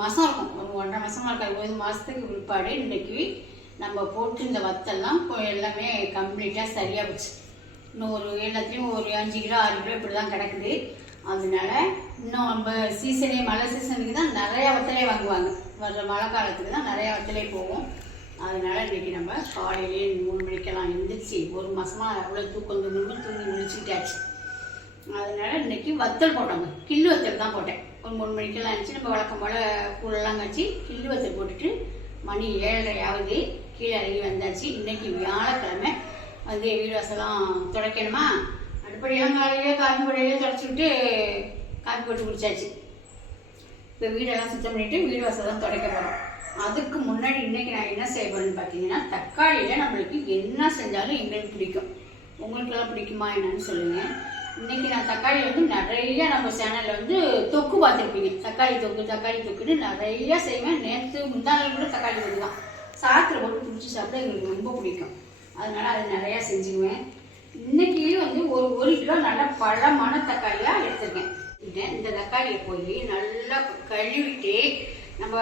மாதம் இருக்கும், ஒரு 1.5 மாதமாக இருக்காது. 1 மாதத்துக்கு பிற்பாடு இன்றைக்கி நம்ம போட்டு இந்த வத்தெல்லாம் எல்லாமே கம்ப்ளீட்டாக சரியாக போச்சு. இன்னும் ஒரு எல்லாத்துலேயும் ஒரு 5 கிலோ 6 கிலோ இப்படி தான் கிடக்குது. அதனால இன்னும் நம்ம சீசனே மழை சீசனுக்கு தான் நிறையா வத்தலே வாங்குவாங்க. வர்ற மழை காலத்துக்கு தான் நிறையா வத்தலே போகும். அதனால் இன்றைக்கி நம்ம காலையிலே 3 மணிக்கெல்லாம் எழுந்திரிச்சு 1 மாதமாக அவ்வளோ தூக்கம் தூங்கி முடிச்சுக்கிட்டாச்சு. அதனால் இன்றைக்கி வத்தல் போட்டோங்க, கில்லு வத்தல் தான் போட்டேன். ஒரு 3 மணிக்கெல்லாம் இருந்துச்சு. நம்ம வழக்கம் போல் கூழெல்லாம் கழிச்சு கில்லு வத்தல் போட்டுட்டு மணி 7:30 ஆகுது. கீழே இறங்கி வந்தாச்சு. இன்றைக்கி வியாழக்கிழமை வந்து வீடு வாசலாம் துடைக்கணுமா. அடுப்படியெல்லாம் காலையிலே காப்பி பொடியிலே துடைச்சிக்கிட்டு காப்பி போட்டு குடிச்சாச்சு. இப்போ வீடெல்லாம் சுத்தம் பண்ணிவிட்டு வீடு வாசல் தான் துடைக்க போகிறோம். அதுக்கு முன்னாடி இன்றைக்கி நான் என்ன செய்ய போகிறேன்னு பார்த்தீங்கன்னா, தக்காளியில் நம்மளுக்கு என்ன செஞ்சாலும் எங்களுக்கு பிடிக்கும். உங்களுக்கெல்லாம் பிடிக்குமா என்னன்னு சொல்லுங்கள். இன்றைக்கி நான் தக்காளி வந்து நிறைய நம்ம சேனலில் வந்து தொக்கு பார்த்துருப்பீங்க. தக்காளி தொக்குன்னு நிறையா செய்வேன். நேற்று முந்தானால் கூட தக்காளி தொக்கு தான் சாத்தில் போட்டு பிடிச்சி சாப்பிட எங்களுக்கு ரொம்ப பிடிக்கும். அதனால் அதை நிறையா செஞ்சுக்குவேன். இன்றைக்கி வந்து ஒரு கிலோ நல்லா பழமான தக்காளியாக எடுத்துருக்கேன். இந்த தக்காளியை போய் நல்லா கழுவிட்டு நம்ம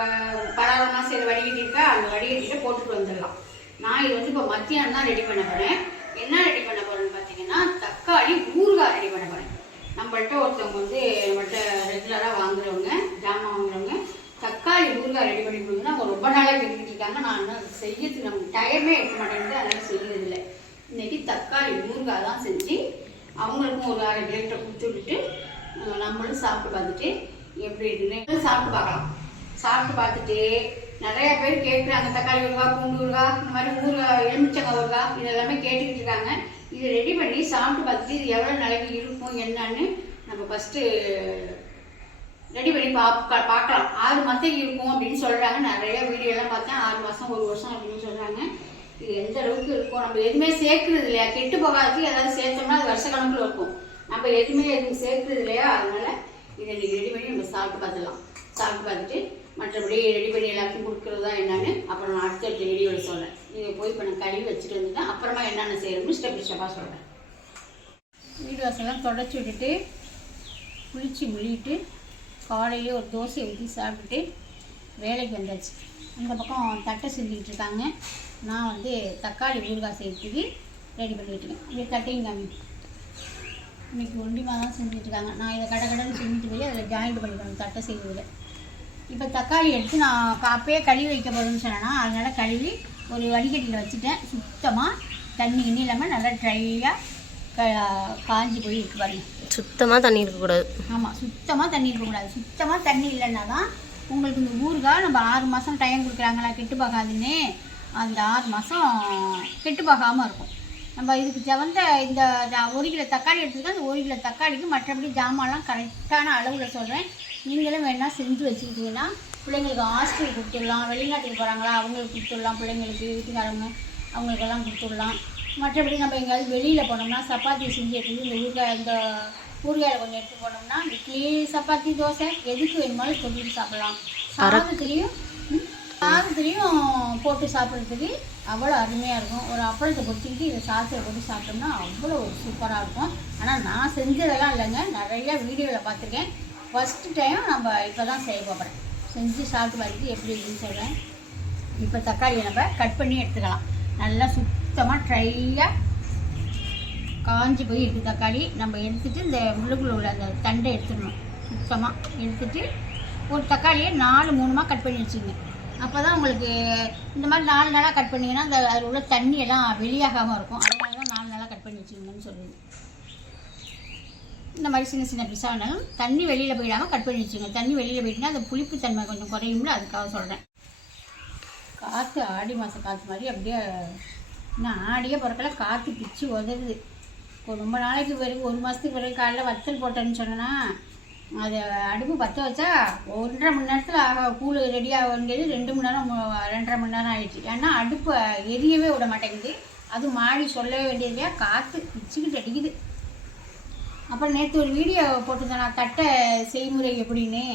பலவரமாக செய்கிற வடிகட்டிருக்கா, அந்த வடிகட்டிட்டு போட்டுட்டு வந்துடலாம். நான் இது வந்து இப்போ மத்தியானம் தான் ரெடி பண்ண போகிறேன். என்ன ரெடி பண்ண போகிறேன்னு பார்த்தீங்கன்னா, தக்காளி ஊறுகாய் ரெடி பண்ண போகிறேன். நம்மள்கிட்ட ஒருத்தவங்க வந்து நம்மள்கிட்ட ரெகுலராக வாங்குறவங்க, ஜாமான் வாங்குறவங்க தக்காளி ஊறுகாய் ரெடி பண்ணி கொடுங்கன்னா அவங்க ரொம்ப நாளாக கேட்டுக்கிட்டு இருக்காங்க. நான் இன்னும் செய்யறதுக்கு நமக்கு டைமே எடுக்க மாட்டேங்குது, அதனால் செய்யறதில்லை. இன்றைக்கி தக்காளி ஊறுகாய் தான் செஞ்சு அவங்களுக்கும் ஒரு 1/2 கிலோ கொடுத்து விட்டுட்டு நம்மளும் சாப்பிட்டு பார்த்துட்டு எப்படி இருக்குன்னு சாப்பிட்டு பார்க்கலாம். சாப்பிட்டு பார்த்துட்டு நிறையா பேர் கேட்குறாங்க, தக்காளி ஊறுகாய், பூண்டு ஊறுகாய், இந்த மாதிரி ஊறுகாய், எலுமிச்சங்காய் ஊறுகாய் இதெல்லாமே கேட்டுக்கிட்டு இருக்காங்க. இது ரெடி பண்ணி சாப்பிட்டு பார்த்துட்டு இது எவ்வளோ நாளைக்கு இருக்கும் என்னன்னு நம்ம ஃபஸ்ட்டு ரெடி பண்ணி பார்க்கலாம். 6 மாதம் இருக்கும் அப்படின்னு சொல்கிறாங்க. நிறைய வீடியோலாம் பார்த்தேன். 6 மாதம் 1 வருஷம் அப்படின்னு சொல்கிறாங்க. இது எந்த அளவுக்கு இருக்கும், நம்ம எதுவுமே சேர்க்குறது இல்லையா, கெட்டு போகாததுக்கு ஏதாவது சேர்த்தோம்னா அது வருஷ கணக்கில் இருக்கும். நம்ம எதுவுமே சேர்க்குறது இல்லையா, அதனால் இதை இன்றைக்கி ரெடி பண்ணி நம்ம சாப்பிட்டு பார்த்துடலாம். சாப்பிட்டு பார்த்துட்டு மற்றபடி ரெடி பண்ணி எல்லாத்தையும் கொடுக்குறது தான் என்னென்னு அப்புறம் நான் அடுத்த வீடியோவில் சொல்கிறேன். நீங்கள் போய் இப்போ நான் கழுவி வச்சுட்டு வந்துட்டேன். அப்புறமா என்னென்ன செய்யணும்னு ஸ்டெப்பாக சொல்கிறேன். வீடு வாசலாம் தொடச்சி விட்டுட்டு குளித்து முழிட்டு காலையிலே ஒரு தோசையை ஊற்றி சாப்பிட்டுட்டு வேலைக்கு வந்தாச்சு. இந்த பக்கம் தட்டை செஞ்சுக்கிட்டு இருக்காங்க. நான் வந்து தக்காளி ஊறுகாய் செய்யறதுக்கு ரெடி பண்ணிக்கிட்டு இருக்கேன். இதை தட்டையும் காமி இன்றைக்கி ஒண்டிமாக தான் செஞ்சுட்ருக்காங்க. நான் இதை கடன்னு செஞ்சுட்டு போய் அதில் ஜாயிண்ட் பண்ணிக்கணும் தட்டை செய்வதில். இப்போ தக்காளி எடுத்து நான் அப்பயே கழுவி வைக்க போகிறேன்னு சொன்னேன்னா, அதனால் கழுவி ஒரு வடிகட்டியில் வச்சுட்டேன். சுத்தமாக தண்ணி இல்லாமல் நல்லா ட்ரையாக காஞ்சி போய் இருக்கு பாருங்க. சுத்தமாக தண்ணி இருக்கக்கூடாது. ஆமாம், சுத்தமாக தண்ணி இருக்கக்கூடாது. சுத்தமாக தண்ணி இல்லைன்னா தான் உங்களுக்கு இந்த ஊறுகாய் நம்ம 6 மாதம் டைம் கொடுக்குறாங்களா கெட்டு போகாதுன்னு, அந்த 6 மாதம் கெட்டு போகாமல் இருக்கும். நம்ம இதுக்கு தகுந்த இந்த 1 கிலோ தக்காளி எடுத்துருக்கோம். அந்த 1 கிலோ தக்காளிக்கு மற்றபடி ஜாமான்லாம் கரெக்டான அளவில் சொல்கிறேன். நீங்களும் வேணால் செஞ்சு வச்சுக்கிட்டிங்கன்னா பிள்ளைங்களுக்கு ஹாஸ்டல் கொடுத்துடலாம். வெளிநாட்டுக்கு போகிறாங்களா அவங்களுக்கு கொடுத்துடலாம். பிள்ளைங்களுக்கு வீட்டுக்காரங்க அவங்களுக்கெல்லாம் கொடுத்துடலாம். மற்றபடி நம்ம எங்கேயாவது வெளியில் போனோம்னா சப்பாத்தி செஞ்சு எடுத்து இந்த ஊறுகாயில் கொஞ்சம் எடுத்து போனோம்னா இட்லி, சப்பாத்தி, தோசை எதுக்கு வேணுமாலும் தொட்டு சாப்பிட்லாம். சாதத்துலேயும் போட்டு சாப்பிட்றதுக்கு அவ்வளோ அருமையாக இருக்கும். ஒரு அப்பளத்தை பொறுத்துக்கிட்டு இதை சாதத்தில் போட்டு சாப்பிட்டோம்னா அவ்வளோ ஒரு சூப்பராக இருக்கும். ஆனால் நான் செஞ்சதெல்லாம் இல்லைங்க, நிறையா வீடியோவில் பார்த்துருக்கேன். ஃபஸ்ட்டு டைம் நம்ம இப்போ தான் செய்ய போகிறேன். செஞ்சு சாப்பிட்டு பார்த்துட்டு எப்படி இருக்குன்னு சொல்கிறேன். இப்போ தக்காளியை நம்ம கட் பண்ணி எடுத்துக்கலாம். நல்லா சுத்தமாக ட்ரையாக காஞ்சி போய் இருக்குது தக்காளி. நம்ம எடுத்துகிட்டு இந்த உள்ளுக்குள்ள உள்ள அந்த தண்டை எடுத்துடணும். சுத்தமாக எடுத்துகிட்டு ஒரு தக்காளியை 4-3 கட் பண்ணி வச்சுக்கோங்க. அப்போ தான் உங்களுக்கு இந்த மாதிரி 4 நாளாக கட் பண்ணிங்கன்னா அந்த அதில் உள்ள தண்ணியெல்லாம் வெளியாகாமல் இருக்கும். அதனால தான் 4 நாளாக கட் பண்ணி வச்சுக்கோங்கன்னு சொல்லுது. இந்த மாதிரி சின்ன பிசானாலும் தண்ணி வெளியில் போயிடாமல் கட் பண்ணி வச்சுக்கோங்க. தண்ணி வெளியில் போயிட்டுனா அந்த புளிப்பு தன்மை கொஞ்சம் குறையும்ல, அதுக்காக சொல்கிறேன். காற்று ஆடி மாதம் காற்று மாதிரி அப்படியே இன்னும் ஆடியே பிறக்கல, காற்று பிச்சு உதவுது. ரொம்ப நாளைக்கு பிறகு 1 மாதத்துக்கு பிறகு காலைல வத்தல் போட்டேன்னு சொன்னேன்னா அதை அடுப்பு பற்ற வச்சா 1.5 மணி நேரத்தில் கூழ் ரெடியாக வேண்டியது 2 மணி நேரம் 2.5 மணி நேரம் ஆகிடுச்சு. ஏன்னா அடுப்பு எரியவே விட மாட்டேங்குது. அது மாடி சொல்லவே வேண்டியது இல்லையா, காற்று பிச்சுக்கிட்டு அடிக்குது. அப்புறம் நேற்று ஒரு வீடியோ போட்டிருந்தேன் நான் தட்டை செய்முறை எப்படின்னு.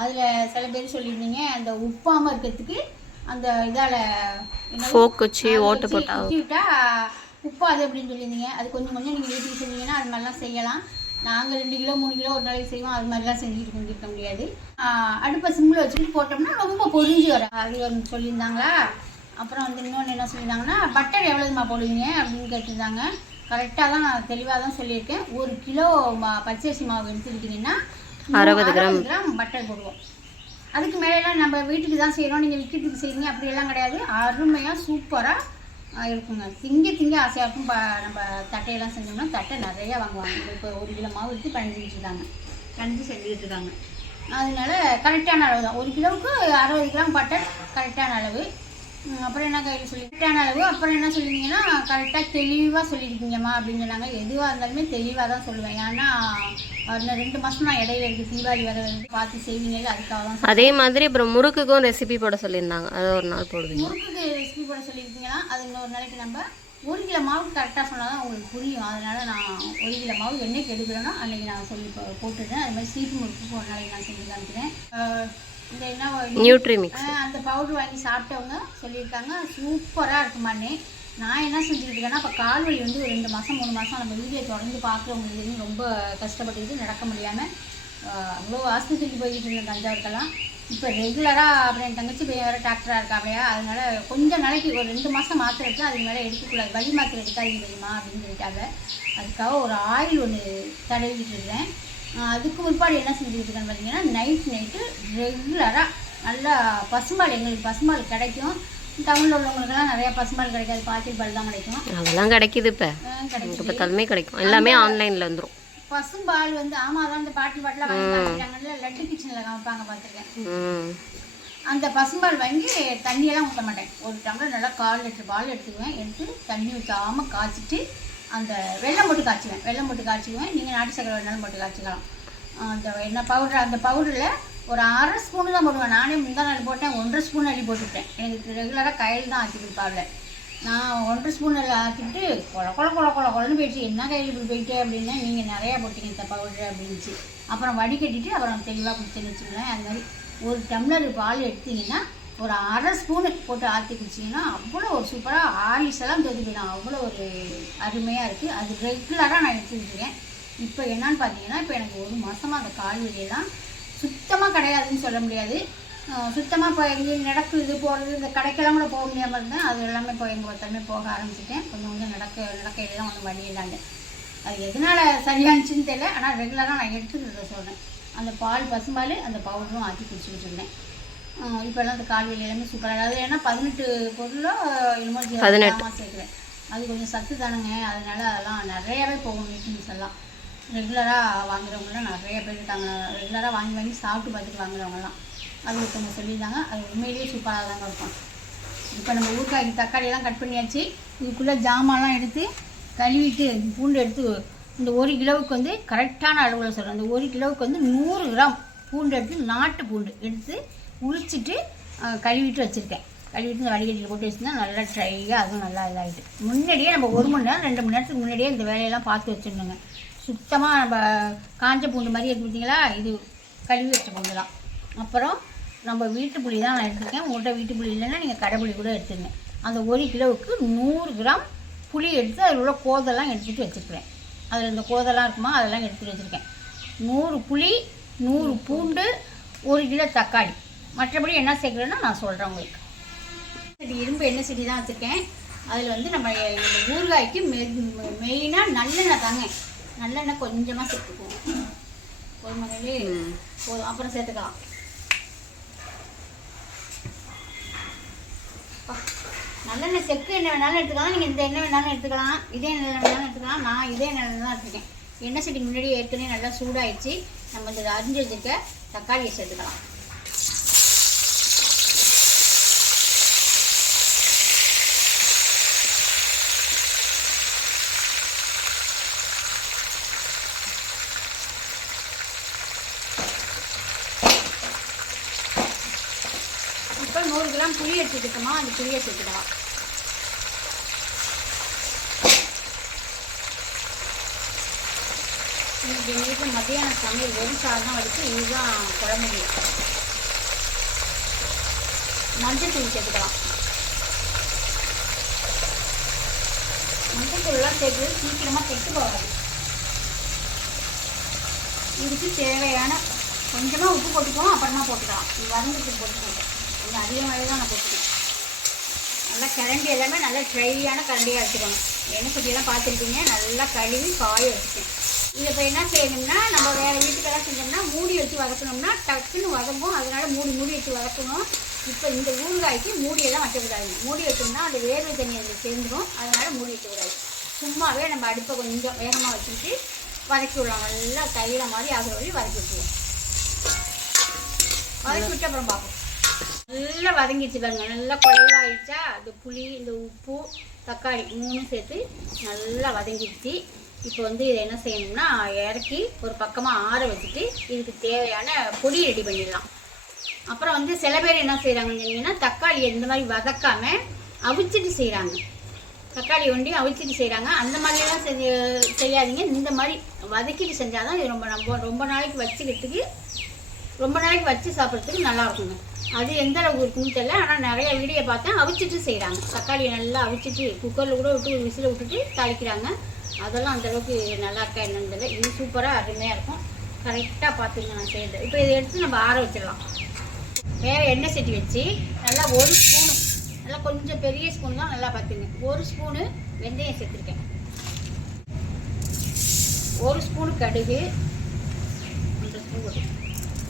அதில் சில பேர் சொல்லியிருந்தீங்க அந்த உப்பாமல் இருக்கிறதுக்கு அந்த இதால் வச்சு ஓட்டு விட்டா உப்பாது அப்படின்னு சொல்லியிருந்தீங்க. அது கொஞ்சம் நீங்கள் வீட்டுக்கு செஞ்சீங்கன்னா அது மாதிரிலாம் செய்யலாம். நாங்கள் 2 கிலோ 3 கிலோ ஒரு நாளைக்கு செய்வோம். அது மாதிரிலாம் செஞ்சுட்டு இருக்க முடியாது. அடுப்பை சிம்மில் வச்சுட்டு போட்டோம்னா ரொம்ப பொரிஞ்சு வரும். அது ஒன்று சொல்லியிருந்தாங்களா. அப்புறம் வந்து இன்னொன்று என்ன சொல்லியிருந்தாங்கன்னா, பட்டர் எவ்வளோதுமா போடுவீங்க அப்படின்னு கேட்டிருந்தாங்க. கரெக்டாக தான் நான் தெளிவாக தான் சொல்லியிருக்கேன். 1 கிலோ பச்சரிசி மாவு எடுத்துக்கிட்டிங்கன்னா 60 கிராம் பட்டர் போடுவோம். அதுக்கு மேலெல்லாம் நம்ம வீட்டுக்கு தான் செய்கிறோம், நீங்கள் விற்கிறதுக்கு செய்யுங்க அப்படியெல்லாம் கிடையாது. அருமையாக சூப்பராக இருக்குங்க. திங்க ஆசையாக இருக்கும். நம்ம தட்டையெல்லாம் செஞ்சோம்னா தட்டை நிறையா வாங்குவாங்க. இப்போ 1 கிலோ மாவு எடுத்து கணிஞ்சிக்கிட்டு இருக்காங்க, கணிஞ்சு செஞ்சுக்கிட்டு இருக்காங்க. அதனால கரெக்டான அளவு தான். 1 கிலோவுக்கு 60 கிராம் பட்டர் கரெக்டான அளவு. அப்புறம் என்ன கையில் சொல்லி கரெக்டான அளவு. அப்புறம் என்ன சொல்லியிருந்தீங்கன்னா, கரெக்டாக தெளிவாக சொல்லியிருக்கீங்கம்மா அப்படின்னு சொன்னாங்க. எதுவாக இருந்தாலுமே தெளிவாக தான் சொல்லுவேன். ஏன்னா இன்னும் 2 மாதம் நான் இடையில இருக்குது, தீபாவளி வர பார்த்து செய்வீங்க, அதுக்காக தான். அதே மாதிரி அப்புறம் முறுக்குக்கும் ரெசிபி போட சொல்லியிருந்தாங்க, அதை ஒரு நாள் போடுவீங்க. முறுக்குக்கு ரெசிபி போட சொல்லியிருக்கீங்களா, அது இன்னொரு நாளைக்கு நம்ம 1 கிலோ மாவு கரெக்டாக சொன்னால் தான் உங்களுக்கு புரியும். அதனால் நான் 1 கிலோ மாவு என்னைக்கு எடுக்கிறேன்னா அன்றைக்கி நான் சொல்லி போட்டுடுறேன். அது மாதிரி சீப்பு முறுக்கு ஒரு நாளைக்கு நான் செஞ்சு காமிக்கிறேன். இந்த என்ன நியூட்ரி மிக்ஸ் அந்த பவுடர் வாங்கி சாப்பிட்டவங்க சொல்லியிருக்காங்க சூப்பராக இருக்குமான்னு. நான் என்ன செஞ்சுக்கிட்டு இருக்கேன்னா, இப்போ கால்வலி வந்து 2 மாதம் 3 மாதம் நம்ம வீடியோ தொடர்ந்து பார்க்குறவங்களுக்கு ரொம்ப கஷ்டப்பட்டுக்கிட்டு நடக்க முடியாமல் அவ்வளோ ஆஸ்பத்திரிக்கு போய்கிட்டு இருந்தேன் தஞ்சாவூருக்கெல்லாம். இப்போ ரெகுலராக அப்புறம் என் தங்கச்சி போய் வேறு டாக்டராக இருக்காப்பையா, அதனால் கொஞ்சம் நாளைக்கு ஒரு 2 மாதம் மாத்திரை எடுத்து அதுக்கு மேலே எடுக்கக்கூடாது, வலி மாத்திரை எடுக்காதீங்க தெரியுமா அப்படின்னு சொல்லிட்டாங்க. அதுக்காக ஒரு ஆயில் ஒன்று தடவிக்கிட்டு இருக்கேன். அதுக்கு முற்பாடு என்ன செஞ்சுக்கிட்டு இருக்கேன்னு பார்த்தீங்கன்னா, நைட்டு ரெகுலராக நல்லா பசும்பால், எங்களுக்கு பசும்பால் கிடைக்கும். டவுனில் உள்ளவங்களுக்கெல்லாம் நிறையா பசும்பால் கிடைக்காது, பாக்கெட் பால் தான் கிடைக்கும். அதெல்லாம் கிடைக்குது, இப்போ கிடைக்கும், கிடைக்கும், எல்லாமே ஆன்லைனில் வந்துடும். பசும்பால் வந்து ஆமாம், அதான் அந்த பாட்டில் பாட்டில் வாங்கி காமிக்கிறாங்கல்ல, லட்டு கிச்சனில் காமிப்பாங்க, பார்த்துருக்கேன். அந்த பசும்பால் வாங்கி தண்ணியெல்லாம் ஊற்ற மாட்டேன். 1 டம்ளர் நல்லா 1/4 லிட்டர் பால் எடுத்துக்குவேன். எடுத்து தண்ணி ஊற்றாமல் காய்ச்சிட்டு அந்த வெல்லம் போட்டு காய்ச்சுவேன். வெல்லம் போட்டு காய்ச்சிக்குவேன். நீங்கள் நாட்டு சக்கரை வேணாலும் போட்டு காய்ச்சிக்கலாம். அந்த என்ன பவுடர், அந்த பவுடரில் ஒரு 1/2 ஸ்பூனு தான் போடுவேன். நானே முந்தா நாள் போட்டேன், 1.5 ஸ்பூன் அள்ளி போட்டுவிட்டேன். எனக்கு ரெகுலராக கையில் தான் ஆக்கி கொடுப்பாவில். நான் 1.5 ஸ்பூன் அதில் ஆக்கிட்டு கொழன்னு போயிடுச்சு. என்ன கையில் இப்படி போயிட்டு அப்படின்னா, நீங்கள் நிறையா போட்டீங்க இந்த பவுடர் அப்படின்ச்சு. அப்புறம் வடிகட்டிட்டு அப்புறம் தெளிவாக குடிச்சுன்னு வச்சுக்கலாம். அது மாதிரி 1 டம்ளர் பால் எடுத்திங்கன்னா ஒரு 1/2 ஸ்பூனு போட்டு ஆற்றி குடிச்சிங்கன்னா அவ்வளோ ஒரு சூப்பராக ஆலிஸெல்லாம் தோதிக்கலாம். அவ்வளோ ஒரு அருமையாக இருக்குது. அது ரெகுலராக நான் எடுத்துக்கிட்டு இருக்கேன். இப்போ என்னான்னு பார்த்தீங்கன்னா, இப்போ எனக்கு 1 மாதமாக அந்த கால் வலியெல்லாம் சுத்தமாக கிடையாதுன்னு சொல்ல முடியாது. சுத்தமாக இப்போ எங்கேயும் நடக்குது போகிறது, இந்த கடைக்கெல்லாம் கூட போக முடியாமல் இருந்தேன். அது எல்லாமே இப்போ எங்கள் ஒருத்தருமே போக ஆரம்பிச்சிட்டேன். கொஞ்சம் நடக்கையிலாம் ஒன்றும் பண்ணிடலாங்க. அது எதனால் சரியானுச்சுன்னு தெரியல. ஆனால் ரெகுலராக நான் எடுத்துக்கிட்டு சொல்கிறேன். அந்த பால், பசும்பால், அந்த பவுடரும் ஆற்றி குடிச்சிக்கிட்டு இருந்தேன். இப்போல்லாம் அந்த கால் வலி எல்லாமே சூப்பராக. அது ஏன்னா 18 பொருளோ என்னமோ சேர்க்குறேன். அது கொஞ்சம் சத்து தானுங்க. அதனால அதெல்லாம் நிறையாவே போகும். மீட்டிங்ஸ் எல்லாம் ரெகுலராக வாங்குறவங்களாம் நிறைய பேர் இருக்காங்க. ரெகுலராக வாங்கி சாப்பிட்டு பார்த்துட்டு வாங்குறவங்கலாம் அது ஒருத்தவங்க சொல்லியிருந்தாங்க. அது உண்மையிலேயே சூப்பராக தாங்க இருக்கும். இப்போ நம்ம ஊறுகாய்க்கு தக்காளியெல்லாம் கட் பண்ணியாச்சு. இதுக்குள்ளே ஜாமான்லாம் எடுத்து கழுவிட்டு பூண்டு எடுத்து இந்த 1 கிலோவுக்கு வந்து கரெக்டான அளவில் சொல்கிறேன். இந்த 1 கிலோவுக்கு வந்து 100 கிராம் பூண்டு எடுத்து, நாட்டு பூண்டு எடுத்து உரிச்சிட்டு கழுவிட்டு வச்சுருக்கேன். கழுவிட்டு இந்த வடிகட்டியில் போட்டு வச்சுருந்தா நல்லா ட்ரையாக அதுவும் நல்லா இதாகிட்டு. முன்னாடியே நம்ம 1 மணி நேரம் 2 மணி நேரத்துக்கு முன்னாடியே இந்த வேலையெல்லாம் பார்த்து வச்சுருந்தோங்க. சுத்தமாக நம்ம காஞ்ச பூண்டு மாதிரி எடுத்து பார்த்தீங்களா, இது கழுவி வச்ச பூண்டு தான். அப்புறம் நம்ம வீட்டு புளி தான் நான் எடுத்துருக்கேன். உங்கள்கிட்ட வீட்டு புளி இல்லைன்னா நீங்கள் கடைப்புளி கூட எடுத்துங்க. அந்த 1 கிலோவுக்கு 100 கிராம் புளி எடுத்து அதில் உள்ள கோதெல்லாம் எடுத்துகிட்டு வச்சுருக்கிறேன். அதில் இந்த கோதெல்லாம் இருக்குமா, அதெல்லாம் எடுத்துகிட்டு வச்சுருக்கேன். 100 புளி, 100 பூண்டு, 1 கிலோ தக்காளி. மற்றபடி என்ன சேர்க்குறேன்னா நான் சொல்கிறேன் உங்களுக்கு. இரும்பு எண்ணெய் செடி தான் வச்சுருக்கேன். அதில் வந்து நம்ம ஊறுகாய்க்கு மெயினாக நல்லெண்ணெய் தாங்க. நல்லெண்ணெய் கொஞ்சமாக சேர்த்துக்குவோம். பொதுமகளே போதும், அப்புறம் சேர்த்துக்கலாம். நல்லெண்ணெய் செக்கு எண்ணெய் வேணாலும் எடுத்துக்கலாம். நீங்கள் இந்த எண்ணெய் வேணாலும் எடுத்துக்கலாம், இதே எண்ணெய் வேணாலும் எடுத்துக்கலாம். நான் இதே எண்ணெய் தான் எடுத்துருக்கேன். எண்ணெய் சட்டி முன்னாடி ஏற்கனவே நல்லா சூடாகிடுச்சு. நம்ம இந்த அரிஞ்சு வச்சுருக்க தக்காளியை சேர்த்துக்கலாம். இப்போ 100 கிராம் புளி எடுத்துக்கிட்டோமா, அந்த புளியை சேர்த்துக்கலாம். இன்னைக்கு எங்கள் வீட்டில் மத்தியான சமையல் வெறும் சாதம் வடித்து இதுதான் குழம்பு. மஞ்சள் தூள் சேர்த்துக்கலாம். மஞ்சள் தூள்லாம் சேர்த்து சீக்கிரமாக கெட்டு போகாது. இதுக்கு தேவையான கொஞ்சமாக உப்பு போட்டுக்குவோம், அப்புறமா போட்டுக்கலாம். இது வதங்கிட்டு போட்டுக்கோங்க, கொஞ்சம் அதிகமாகவே தான் நான் போட்டுக்கேன். நல்லா கரண்டி எல்லாமே நல்லா ட்ரையான கரண்டியாக வச்சுக்கணும். எண்ணெய் சட்டியெல்லாம் பார்த்துருப்பீங்க, நல்லா கழுவி காய வச்சுக்கேன். இதை இப்போ என்ன செய்யணும்னா, நம்ம வேறு வீட்டுக்கெல்லாம் செஞ்சோம்னா மூடி வச்சு வதக்கணும்னா டக்குன்னு வதங்கும். அதனால் மூடி வச்சு வதக்கணும். இப்போ இந்த ஊறுகாய்க்கு மூடியெல்லாம் வைக்கக்கூடாது. மூடி வச்சோம்னா அந்த வேர்வை தண்ணி அதில் சேர்ந்துடும். அதனால் மூடி வைக்கக்கூடாது. சும்மாவே நம்ம அடுப்பை கொஞ்சம் வேகமாக வச்சுட்டு வதக்கி விடலாம். நல்லா தைல மாதிரி ஆகிற வழி வதக்கி விட்டுருவோம். வதக்கி விட்டு அப்புறம் பார்ப்போம். நல்லா வதங்கிச்சு பாருங்க, நல்லா குழைவாயிடுச்சா. இந்த புளி, இந்த உப்பு, தக்காளி 3 சேர்த்து நல்லா வதங்கிடுச்சு. இப்போ வந்து இதை என்ன செய்யணும்னா இறக்கி ஒரு பக்கமாக ஆற வச்சுட்டு இதுக்கு தேவையான பொடி ரெடி பண்ணிடலாம். அப்புறம் வந்து சில பேர் என்ன செய்கிறாங்கன்னு சொன்னீங்கன்னா, தக்காளியை இந்த மாதிரி வதக்காமல் அவிச்சிட்டு செய்கிறாங்க. தக்காளி ஒண்டி அவிச்சிட்டு செய்கிறாங்க. அந்த மாதிரியெல்லாம் செய்யாதீங்க. இந்த மாதிரி வதக்கிட்டு செஞ்சால் தான் இது ரொம்ப நாளைக்கு வச்சுக்கிறதுக்கு, ரொம்ப நாளைக்கு வச்சு சாப்பிட்றதுக்கு நல்லா இருக்குங்க. அது எந்த அளவுக்கு இருக்குன்னு தெரியல, ஆனால் நிறைய வீடியோ பார்த்தேன் அவிச்சிட்டு செய்கிறாங்க. தக்காளியை நல்லா அவிச்சிட்டு குக்கரில் கூட விட்டு விசில விட்டுட்டு தாளிக்கிறாங்க. அதெல்லாம் அந்தளவுக்கு நல்லா இருக்கா என்னன்னு தெரியல. இது சூப்பராக அருமையாக இருக்கும். கரெக்டாக பார்த்துங்க நான் செய்யறது. இப்போ இதை எடுத்து நம்ம ஆற வச்சிடலாம். வேறு எண்ணெய் சட்டி வச்சு நல்லா 1 ஸ்பூனு, நல்லா கொஞ்சம் பெரிய ஸ்பூன் தான், நல்லா பார்த்துங்க. 1 ஸ்பூனு வெந்தயம் சேர்த்துருக்கேன். 1 ஸ்பூனு கடுகு,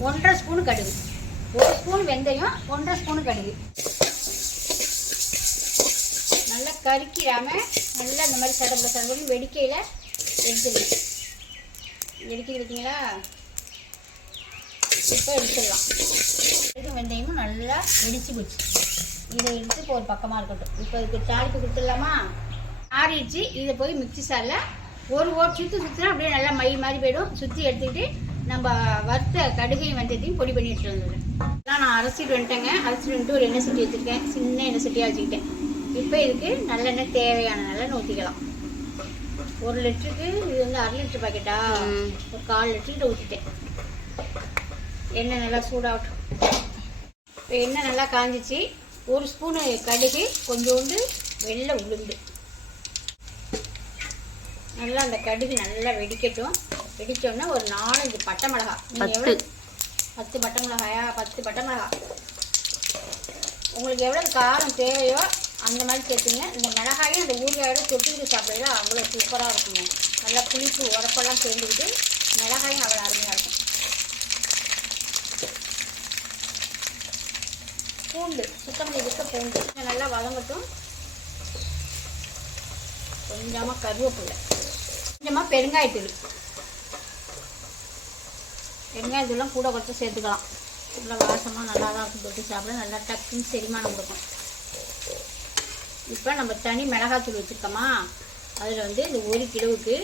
1.5 ஸ்பூனு கடுகு, 1 ஸ்பூன் வெந்தயம், 1.5 ஸ்பூனு கடுகு. நல்லா கறிக்கிறாமல் நல்லா இந்த மாதிரி சடப்பட வெடிக்கையில் எடுத்துடலாம். வெடிக்க பார்த்தீங்களா? இப்போ எடுத்துடலாம். இது வெந்தயமும் நல்லா வெடிச்சு போச்சு. இதை எடுத்து இப்போ ஒரு பக்கமாக இருக்கட்டும். இப்போ இதுக்கு தாளிப்பு கொடுத்துடலாமா? ஆறிடுச்சு. இதை போய் மிக்சி சாரில் ஒரு சுற்றினா அப்படியே நல்லா மை மாதிரி போயிடும். சுற்றி எடுத்துக்கிட்டு நம்ம வறுத்த கடுகையும் வெந்தயத்தையும் பொடி பண்ணி எடுத்துகிட்டு வந்துடுறேன். இதெல்லாம் நான் அரைச்சிட்டு வந்துட்டேங்க. அரைச்சிட்டு வந்துட்டு ஒரு எண்ணெய் சட்டி வச்சுருக்கேன். சின்ன எண்ணெய் சட்டியாக வச்சுக்கிட்டேன். இப்போ இதுக்கு நல்லெண்ணெய், தேவையான நல்லெண்ணெய் ஊற்றிக்கலாம். 1 லிட்டருக்கு இது வந்து 1/2 லிட்டர் பாக்கெட்டா, ஒரு 1/4 லிட்டர்கிட்ட ஊற்றிட்டேன். எண்ணெய் நல்லா சூடாகட்டும். இப்போ எண்ணெய் நல்லா காஞ்சிச்சு. 1 ஸ்பூனு கடுகு, கொஞ்சோண்டு வெள்ளை உளுந்து. நல்லா அந்த கடுகு நல்லா வெடிக்கட்டும். வெடித்தோடனே ஒரு 4-5 பட்டை மிளகாய். நீங்கள் எவ்வளோ 10 பட்டை மிளகாயா? 10 பட்டை மிளகாய். உங்களுக்கு எவ்வளோ காரம் தேவையோ அந்த மாதிரி சேர்த்துங்க. இந்த மிளகாயும் அந்த ஊறுகாயோட தொட்டுக்கிட்டு சாப்பிடல அவ்வளோ சூப்பராக இருக்குங்க. நல்லா புளிப்பு உரப்பெல்லாம் சேர்ந்துக்கிட்டு மிளகாயும் அவ்வளோ அருமையாக இருக்கும். பூண்டு, சுத்தம் பண்ணி இருக்க பூண்டு நல்லா வதங்கட்டும். கொஞ்சமாக கருவேப்பிலை, கொஞ்சமாக பெருங்காயத்தூள். பெருங்காயத்தூள்லாம் கூட கொஞ்சம் சேர்த்துக்கலாம். நல்லா வாசமாக நல்லா தான் இருக்கும். தொட்டு சாப்பிட நல்லா டக்குன்னு செரிமானம் கொடுக்கும். இப்போ நம்ம தனி மிளகாத்தூள் வச்சுருக்கோமா, அதில் வந்து இந்த 1 கிலோவுக்கு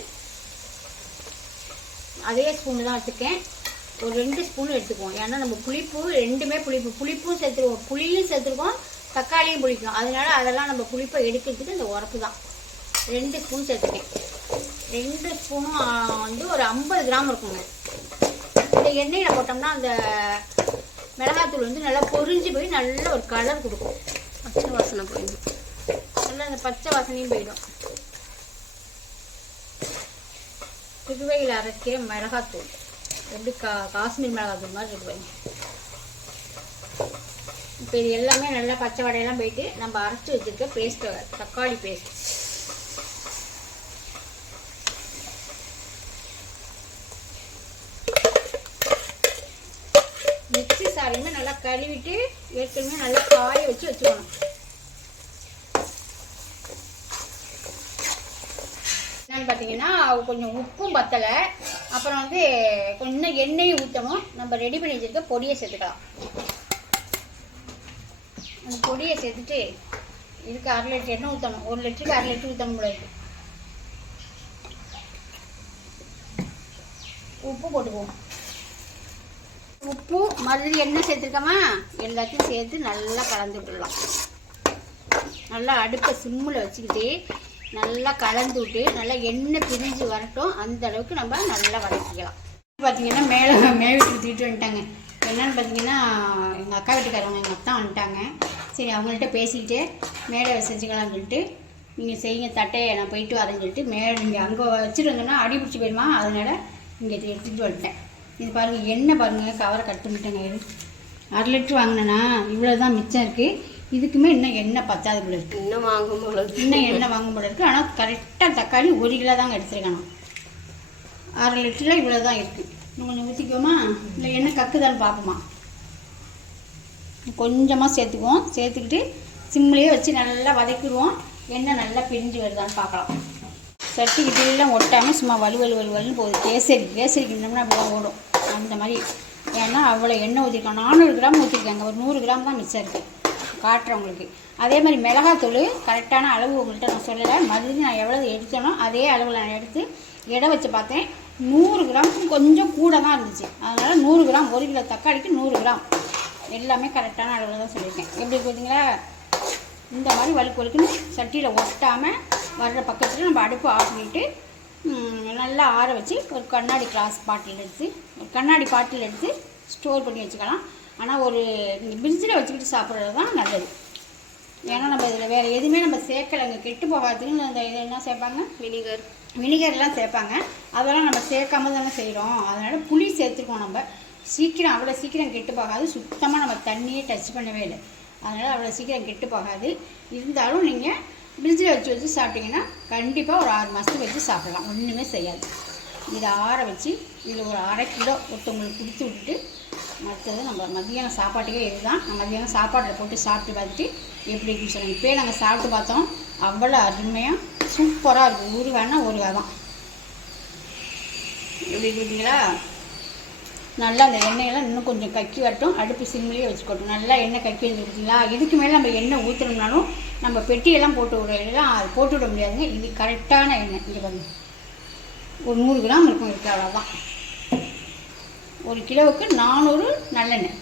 அதே ஸ்பூனு தான் வச்சுருக்கேன். ஒரு 2 ஸ்பூன் எடுத்துக்குவோம். ஏன்னா நம்ம புளிப்பு ரெண்டுமே புளிப்பும் சேர்த்துருவோம், புளியும் சேர்த்துருக்கோம், தக்காளியும் புளிக்கும். அதனால அதெல்லாம் நம்ம புளிப்பை எடுக்கிறதுக்கு இந்த உரப்பு தான். 2 ஸ்பூன் சேர்த்துக்கேன். 2 ஸ்பூனும் வந்து ஒரு 50 கிராம் இருக்குங்க. இந்த எண்ணெயில் போட்டோம்னா அந்த மிளகாத்தூள் வந்து நல்லா பொரிஞ்சு போய் நல்ல ஒரு கலர் கொடுக்கும். பச்சை வாசனை போயிடும். நல்லா அந்த பச்சை வாசனையும் போயிடும். புதுவையில் அரைக்கிற மிளகாத்தூள் எப்படி காஷ்மீர் மிளகாத்தூள் மாதிரி இருக்குவாங்க. இப்போ இது எல்லாமே நல்லா பச்சை வடையெல்லாம் போயிட்டு நம்ம அரைச்சி வச்சுருக்க பேஸ்ட்டு, தக்காளி பேஸ்ட். மிக்சி சாரையுமே நல்லா கழுவிட்டு ஏற்கனவே நல்லா காய வச்சுக்கணும். என்னன்னு பார்த்தீங்கன்னா கொஞ்சம் உப்பும் பத்தலை. அப்புறம் வந்து கொஞ்சம் எண்ணெயும் ஊற்றணும். நம்ம ரெடி பண்ணி வச்சுருக்க பொடியை சேர்த்துக்கலாம். அந்த பொடியை சேர்த்துட்டு இதுக்கு 1/2 லிட்டர் எண்ணெய் ஊற்றணும். 1 லிட்டருக்கு 1/2 லிட்டர் ஊற்றணும் போல இருக்கு. உப்பு போட்டுக்குவோம். உப்பு மறுபடியும் எண்ணெய் சேர்த்துருக்கோமா, எல்லாத்தையும் சேர்த்து நல்லா கலந்து விட்டுடலாம். நல்லா அடுப்பை சிம்மில் வச்சுக்கிட்டு நல்லா கலந்து விட்டு நல்லா எண்ணெய் பிரிஞ்சு வரட்டும். அந்த அளவுக்கு நம்ம நல்லா வதக்கிக்கலாம். பார்த்தீங்கன்னா மேலே ஊற்றிட்டு வந்துட்டாங்க. என்னென்னு பார்த்தீங்கன்னா எங்கள் அக்கா வீட்டுக்காரவங்க எங்கள் அத்தா வந்துட்டாங்க. சரி அவங்கள்ட்ட பேசிக்கிட்டு மேலே செஞ்சுக்கலாம்னு சொல்லிட்டு, நீங்கள் செய்யுங்க தட்டையை, நான் போயிட்டு வரேன்னு சொல்லிட்டு மேலே நீங்கள் அங்கே வச்சுட்டு வந்தோன்னா அடி பிடிச்சி போயிடுமா, அதனால் இங்கே எடுத்துகிட்டு வந்துட்டேன். இது பாருங்கள் எண்ணெய் பாருங்கள், கவரை கட் பண்ணிட்டேங்க. இது 1/2 லிட்டர் வாங்கினேன்னா இவ்வளோ தான் மிச்சம் இருக்குது. இதுக்குமே இன்னும் எண்ணெய் பத்தாது போல இருக்குது. இன்னும் வாங்கும் போல இன்னும் எண்ணெய் வாங்கும் போல இருக்குது. ஆனால் கரெக்டாக தக்காளி 1 கிலோ தாங்க எடுத்துருக்கேன் நான். 1/2 லிட்டரில் இவ்வளோ தான் இருக்குது. இன்னும் கொஞ்சம் ஊற்றிக்குவோமா, இல்லை எண்ணெய் கக்குதான்னு பார்ப்போமா? கொஞ்சமாக சேர்த்துக்குவோம். சேர்த்துக்கிட்டு சிம்லேயே வச்சு நல்லா வதக்கிடுவோம். எண்ணெய் நல்லா பிரிஞ்சு வருதான்னு பார்க்கலாம். சட்டிக்கிட்டு எல்லாம் ஒட்டாமல் சும்மா வலுவலுன்னு போகுது. கேசரிக்கு இருந்தோம்னா அப்படி தான் ஓடும் அந்த மாதிரி. ஏன்னா அவ்வளோ எண்ணெய் ஊற்றிருக்கோம். 400 கிராம் ஊற்றிருக்காங்க. ஒரு 100 கிராம் தான் மிச்சம் இருக்குது காட்டுறவங்களுக்கு. அதே மாதிரி மிளகாத்தூள் கரெக்டான அளவு உங்கள்கிட்ட நான் சொல்லலை. மறுபடியும் நான் எவ்வளோ எடுத்தேனோ அதே அளவில் நான் எடுத்து எடை வச்சு பார்த்தேன். 100 கிராமுக்கு கொஞ்சம் கூட தான் இருந்துச்சு. அதனால் 100 கிராம், 1 கிலோ தக்காளிக்கு 100 கிராம் எல்லாமே கரெக்டான அளவில் தான் சொல்லியிருக்கேன். எப்படி பார்த்தீங்களா? இந்த மாதிரி வழுக்குன்னு சட்டியில் ஒட்டாமல் வர்ற பக்கத்தில் நம்ம அடுப்பு ஆஃப் பண்ணிவிட்டு நல்லா ஆற வச்சு ஒரு கண்ணாடி பாட்டில் எடுத்து ஸ்டோர் பண்ணி வச்சுக்கலாம். ஆனால் ஒரு ஃப்ரிட்ஜில் வச்சுக்கிட்டு சாப்பிட்றது தான் நல்லது. ஏன்னா நம்ம இதில் வேறு எதுவுமே நம்ம சேர்க்கலைங்க. கெட்டு போகாதுன்னு அந்த இது என்ன சேர்ப்பாங்க, வினிகர்லாம் சேர்ப்பாங்க. அதெல்லாம் நம்ம சேர்க்காம தானே செய்கிறோம். அதனால் புளி சேர்த்துருக்கோம். நம்ம சீக்கிரம் அவ்வளோ சீக்கிரம் கெட்டு போகாது. சுத்தமாக நம்ம தண்ணியே டச் பண்ணவே இல்லை. அதனால் அவ்வளோ சீக்கிரம் கெட்டு போகாது. இருந்தாலும் நீங்கள் ஃப்ரிட்ஜில் வச்சு சாப்பிட்டிங்கன்னா கண்டிப்பாக ஒரு 6 மாதத்துக்கு வச்சு சாப்பிடலாம். ஒன்றுமே செய்யாது. இதை ஆற வச்சு இதில் ஒரு 1/2 கிலோ ஒருத்தவங்களுக்கு கொடுத்து விட்டுட்டு மற்றது நம்ம மதியானம் சாப்பாட்டுக்கே இதுதான். நான் மதியானம் சாப்பாட்டில் போட்டு சாப்பிட்டு பார்த்துட்டு எப்படி இருக்குன்னு சொல்லுங்கள். இப்போயே நாங்கள் சாப்பிட்டு பார்த்தோம். அவ்வளோ அருமையாக சூப்பராக இருக்கும். ஊறுகாய்னா ஊறுகாய் தான். எப்படி இருக்குங்களா? நல்லா அந்த எண்ணெயெல்லாம் இன்னும் கொஞ்சம் கக்கி வரட்டும். அடுப்பு சிம்லேயே வச்சுக்கட்டும். நல்லா எண்ணெய் கக்கி வந்துருக்குங்களா? இதுக்கு மேலே நம்ம எண்ணெய் ஊற்றணும்னாலும் நம்ம பெட்டியெல்லாம் போட்டு விட முடியாதுங்க. இது கரெக்டான எண்ணெய். இங்கே பாருங்க, ஒரு 100 கிராம் இருக்கும். இருக்குது அவ்வளோதான். 1 கிலோவுக்கு 400 நல்லெண்ணெய்.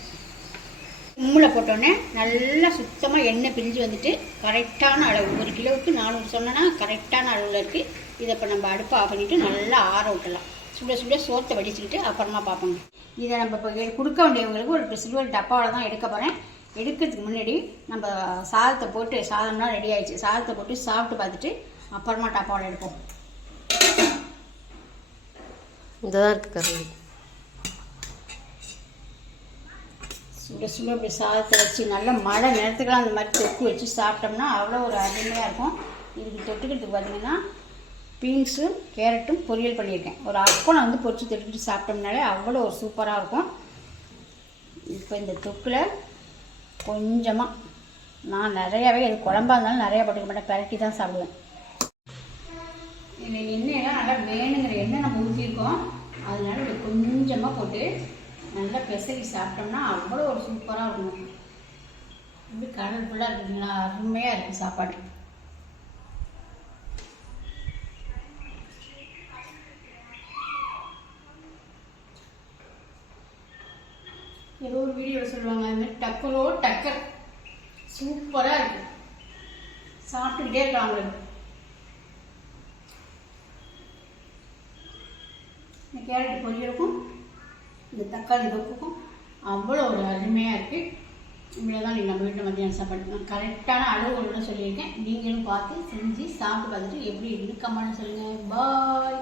உம்மில் போட்டோன்னே நல்லா சுத்தமாக எண்ணெய் பிரிஞ்சு வந்துட்டு கரெக்டான அளவு. 1 கிலோவுக்கு 400 சொன்னோன்னா கரெக்டான அளவில் இருக்குது. இதை இப்போ நம்ம அடுப்பை ஆஃப் பண்ணிவிட்டு நல்லா ஆற விட்டலாம். சுட சோத்தை வடிச்சுக்கிட்டு அப்புறமா பார்ப்போங்க. இதை நம்ம இப்போ கொடுக்க வேண்டியவங்களுக்கு ஒரு சில்வர் டப்பாவில் தான் எடுக்க போகிறேன். எடுக்கிறதுக்கு முன்னாடி நம்ம சாதத்தை போட்டு, சாதம்லாம் ரெடி ஆகிடுச்சு, சாதத்தை போட்டு சாப்பிட்டு பார்த்துட்டு அப்புறமா டப்பாவில் எடுப்போம். இதுதான் இருக்குது கறி. சுட இப்படி சாதத்தை வச்சு நல்லா மழை நேரத்துக்கெல்லாம் அந்த மாதிரி தொக்கு வச்சு சாப்பிட்டோம்னா அவ்வளோ ஒரு அருமையாக இருக்கும். இதுக்கு தொட்டுக்கிறதுக்கு பார்த்திங்கன்னா பீன்ஸும் கேரட்டும் பொரியல் பண்ணியிருக்கேன். ஒரு அப்பளம் வந்து பொரிச்சு தொட்டுக்கிட்டு சாப்பிட்டோம்னாலே அவ்வளோ ஒரு சூப்பராக இருக்கும். இப்போ இந்த தொக்கில் கொஞ்சமாக நான் நிறையாவே, அது குழம்பா இருந்தாலும் நிறையா போட்டுக்க மாட்டேன், பரட்டி தான் சாப்பிடுவேன். இதில் எண்ணெயெல்லாம் நல்லா வேணுங்கிற எண்ணெய் நம்ம ஊற்றிருக்கோம். அதனால இதை கொஞ்சமாக போட்டு நல்லா பெசரி சாப்பிட்டோம்னா அவ்வளோ ஒரு சூப்பராக இருக்கும். இப்படி கலர்ஃபுல்லாக இருக்குதுங்களா? அருமையாக இருக்குது சாப்பாடு. ஏதோ ஒரு வீடியோவில் சொல்லுவாங்க அது மாதிரி டக்கரோ டக்கர் சூப்பராக இருக்குது. சாப்பிட்டுக்கிட்டே இருக்கலாம் அவங்களுக்கு. இந்த கேரட் பொரியலுக்கும் இந்த தக்காளி தொக்குக்கும் அவ்வளோ ஒரு அருமையாக இருக்குது. இப்படியே தான் நீங்கள் நம்ம வீட்டில் மத்தியானம் சாப்பாடு நான் கரெக்டான அளவுகளோட சொல்லியிருக்கேன். நீங்களும் பார்த்து செஞ்சு சாப்பிட்டு பார்த்துட்டு எப்படி இருக்குன்னு கமெண்ட் சொல்லுங்கள். பாய்.